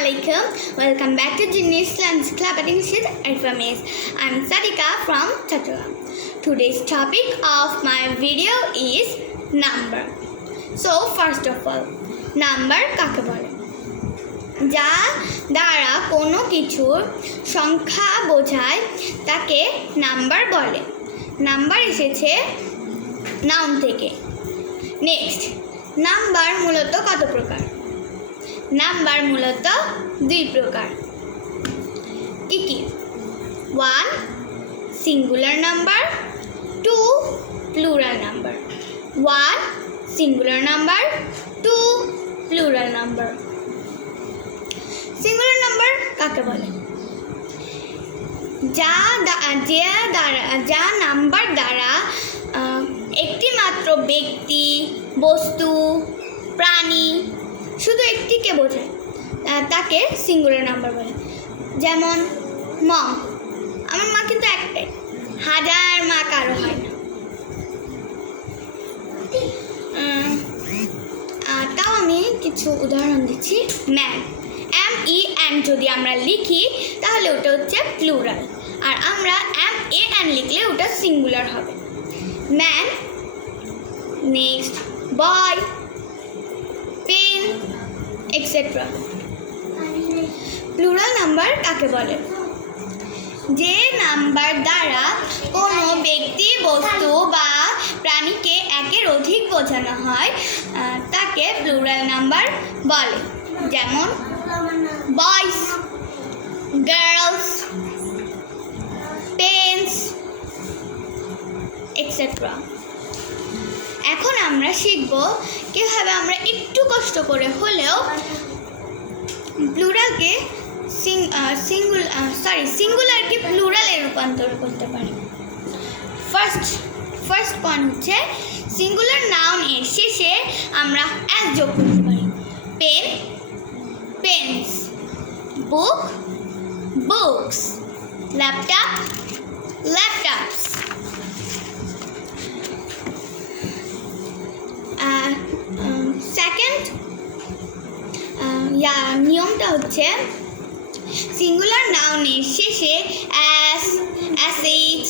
Assalamualaikum. Welcome back to Genius Lunch Club at English Alphabet. I'm Sadika from Chattogram. Today's topic of my video is number. So first of all, number কাকে বলে? যা দ্বারা কোনো কিছুর সংখ্যা বোঝায় তাকে নাম্বার বলে। নাম্বার এসেছে নাউন থেকে। নেক্সট, নাম্বার মূলত কত প্রকার? নাম্বার মূলত দুই প্রকার। কি কি? 1 singular number, 2 plural number. 1 singular number, 2 plural number. Singular number কাকে বলে? যা নাম্বার দ্বারা একটি মাত্র ব্যক্তি, বস্তু, প্রাণী শুধু একটিকে বোঝায় তাকে সিঙ্গুলার নাম্বার বলে। যেমন মম, আমার মা কিন্তু একটাই, হাজার মা কারো হয় না। তাও আমি কিছু উদাহরণ দিচ্ছি। ম্যান, MEN যদি আমরা লিখি তাহলে ওটা হচ্ছে প্লুরাল, আর আমরা MAN লিখলে ওটা সিঙ্গুলার হবে। ম্যান। নেক্সট, বয়, পেন, এক্সেট্রা। প্লুরাল নাম্বার কাকে বলে? যে নাম্বার দ্বারা কোনো ব্যক্তি, বস্তু বা প্রাণীকে একের অধিক বোঝানো হয় তাকে প্লুরাল নাম্বার বলে। যেমন বয়েজ, গার্লস, পেন্স, এক্সেট্রা। এখন আমরা শিখব কিভাবে আমরা একটু কষ্ট করে হলেও প্লুরালকে সিঙ্গুলারকে প্লুরালে রূপান্তর করতে পারি। ফার্স্ট পয়েন্ট হচ্ছে সিঙ্গুলার নাউন এর শেষে আমরা অ্যাস যোগ করতে পারি। পেন, পেন্স, বুক, বুকস, ল্যাপটপ, ল্যাপটপস। সেকেন্ড নিয়মটা হচ্ছে সিঙ্গুলার নাউনের শেষে অ্যাস, অ্যাসএইচ,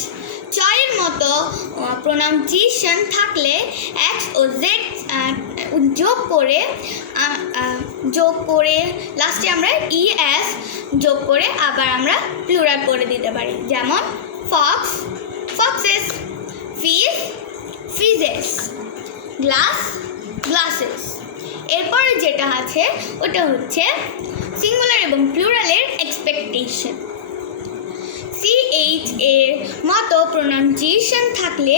চয়ের মতো প্রোনাউন্সিয়েশন থাকলে এক্স ও জেড যোগ করে লাস্টে আমরা ES যোগ করে আবার আমরা প্লুরাল করে দিতে পারি। যেমন Fox, foxes, fish, ফিজেস, glass, glasses. এরপরে যেটা আছে ওটা হচ্ছে সিঙ্গুলার এবং প্লুরালের এক্সপেকটেশন। CH এর মতো প্রোনাউন্সিয়েশন থাকলে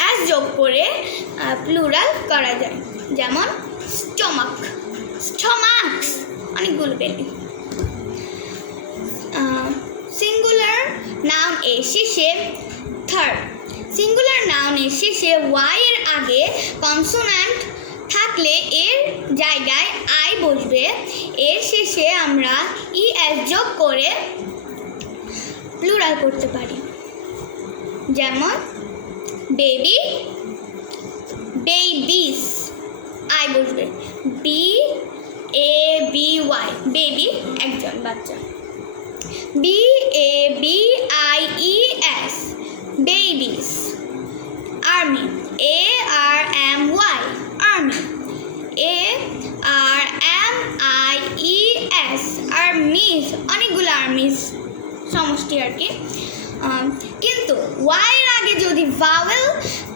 অ্যাস যোগ করে প্লুরাল করা যায়। যেমন স্টমাক, স্টমাকস, অনেকগুলো বেলি। সিঙ্গুলার নাউন এর শেষে থার্ড, সিঙ্গুলার নাউনের শেষে ওয়াই এর আগে কনসোন্যান্ট থাকলে এর জায়গায় আই বসবে। এর শেষে আমরা ES যোগ করে প্লুরাল করতে পারি। যেমন বেবি, বেবিস, আই বসবে। BABY, বেবি, একজন বাচ্চা। BABIES, babies. Army, ARMY, army. ARMIES, armies, অনেকগুলো আর্মিস সমষ্টি আর কি। কিন্তু ওয়াই এর আগে যদি ভাওয়েল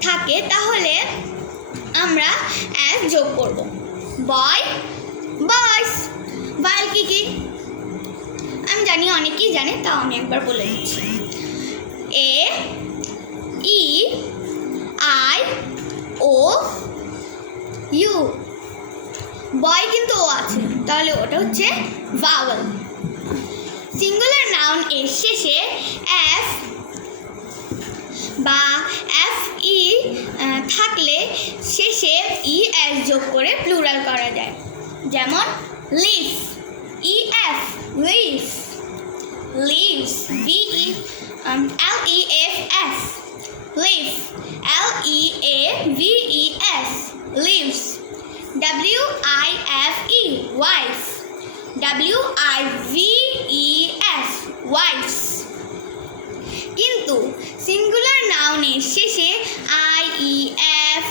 থাকে তাহলে আমরা অ্যাস যোগ করব। বয়, বয়স। ভাওয়েল কি কি আমি জানি, অনেকেই জানে, তাও আমি একবার বলে দিচ্ছি। A, E, I, O, U। বয় কিন্তু ও আছে, তাহলে ওটা হচ্ছে ভাওয়েল। সিঙ্গুলার নাউন এর শেষে F বা FE থাকলে শেষে ES যোগ করে প্লুরাল করা যায়। যেমন leaf, EF, leaf, leaves, LEAF, leaf, LEAVES, leaves. W-I-F-E, wife. W-I-V-E-S, wives. কিন্তু সিঙ্গুলার নাউনের শেষে I-E-F,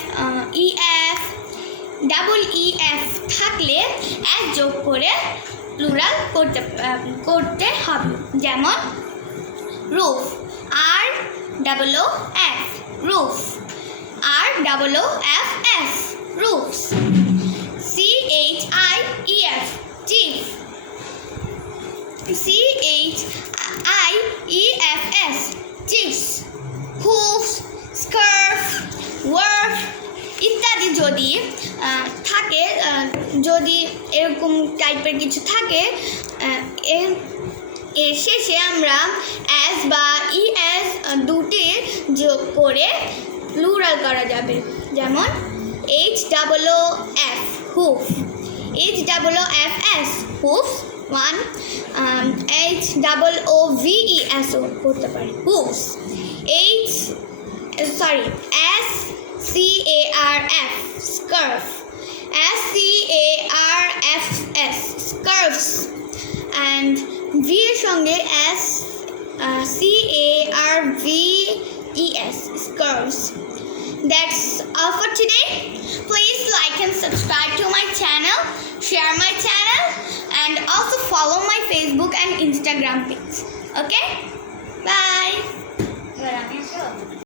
E-F থাকলে S যোগ করে প্লুরাল করতে হবে। যেমন roof, R-O-O-F, roof. R-O-O-F-S, roofs. C-H-I-E-F, chief. C-H-I-E-F-S, chiefs. hoofs, scarf, wharf ইত্যাদি যদি থাকে, যদি এরকম টাইপের কিছু থাকে, এর শেষে আমরা অ্যাস বা ইএস দুটি যোগ করে প্লুরাল করা যাবে। যেমন H-O-O-F, hoof. H-O-O-F-S, hoofs, one. H-O-O-V-E-S করতে পারি, hoofs. S-C-A-R-F, scarf. S-C-A-R-F-S, scarves. And V এর সঙ্গে S-C-A-R-V-E-S, scarves. That's all for today. Please like and subscribe to my channel, share my channel, and also follow my Facebook and Instagram page. Okay? Bye.